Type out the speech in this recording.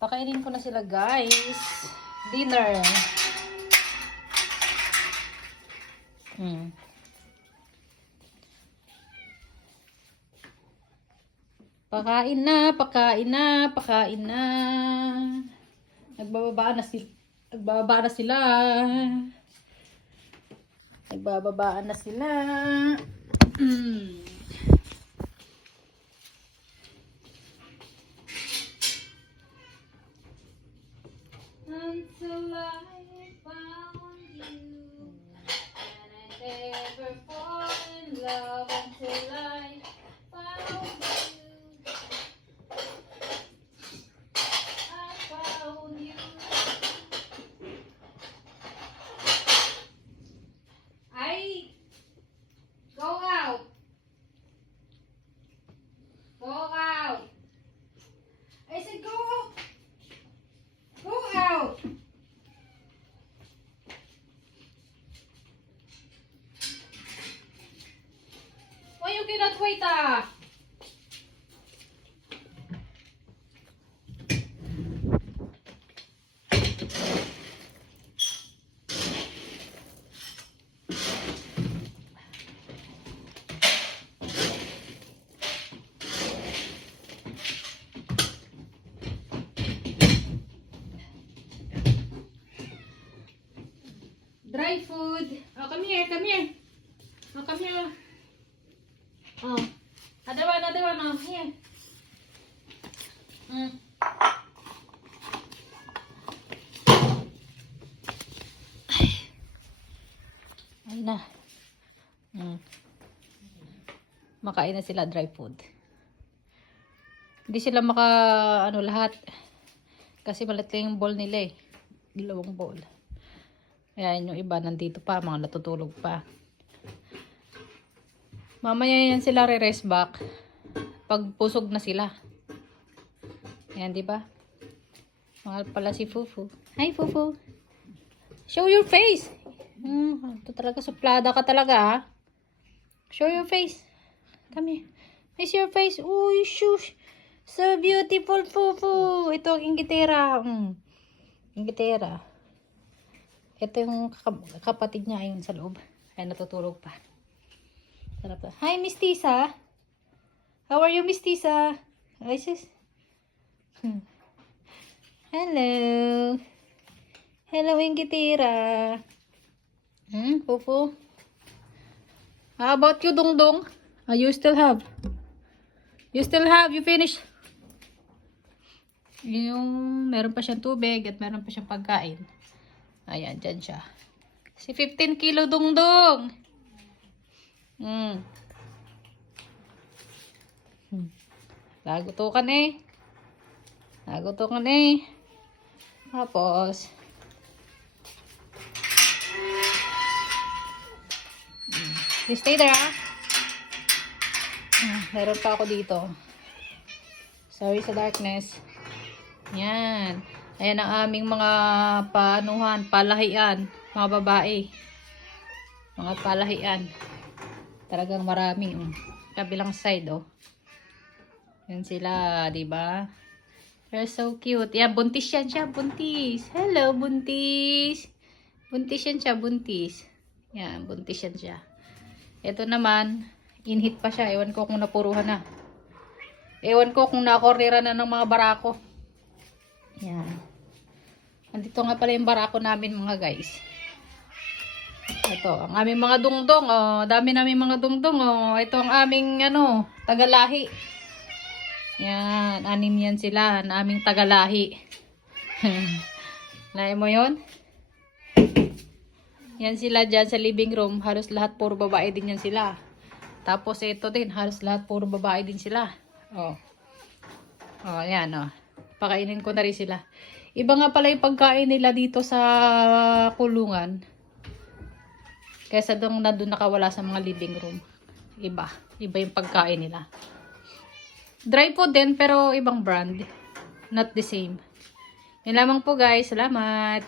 Pakainin ko na sila, guys. Dinner. Pakain na, pakain na, pakain na. Nagbababa na sila. Nagbababa na sila. Nagbababaan na sila. Until I found you, and I never fall in love until I found you. I found you. Go out. Go out. I said go out. Go out. Why you cannot wait Dry food. Oh, come here, come here. Oh, come here. Oh, another one. Oh, here. Ay na. Makain na sila dry food. Hindi sila lahat. Kasi malit lang yung bowl nila eh. 2 bowl. Ayan, yung iba nandito pa, mga natutulog pa. Mamaya yan sila re-rest back pag pusog na sila. Ayan, di ba? Mahal pala si Fufu. Hi, Fufu. Show your face. Ito talaga, suplada ka talaga, ha? Show your face. Come here. Face your face. Uy, shush. So beautiful, Fufu. Ito ang inggitera. Inggitera. Ito yung kapatid niya ayun sa loob. Ay, natutulog pa. Sarap pa. Hi, Miss Tisa. How are you, Miss Tisa? Ay, sis. Hello. Hello, Ingitira. Fufu. How about you, Dongdong? You still have? You still have? You finished? Yung meron pa siyang tubig at meron pa siyang pagkain. Ayan, dyan siya. Si 15 kilo Dongdong. Nagutukan eh. Nagutukan eh. Tapos, you stay there, ha? Meron pa ako dito. Sorry sa darkness. Yan. Ayan ang aming mga palahian. Mga babae. Mga palahian. Talagang marami. Kabilang side, oh. Yan sila, diba? They're so cute. Yan, buntis yan siya. Buntis. Hello, buntis. Buntis yan siya, buntis. Yan, buntis yan siya. Ito naman, inhit pa siya. Ewan ko kung napuruhan na. Ewan ko kung nakornera na ng mga barako. Yan. Andito nga pala yung barako namin, mga guys. Ito, ang aming mga dungdong. Oh, dami namin mga dungdong. Oh. Ito ang aming, tagalahi. Yan, 6 yan sila. Ang aming tagalahi. Lahi mo yun? Yan sila dyan sa living room. Halos lahat puro babae din yan sila. Tapos ito din, halos lahat puro babae din sila. Oh. Oh, yan, oh. Pakainin ko na rin sila. Iba nga pala yung pagkain nila dito sa kulungan. Kaysa nandun nakawala sa mga living room. Iba yung pagkain nila. Dry food din pero ibang brand. Not the same. Yan lamang po, guys. Salamat.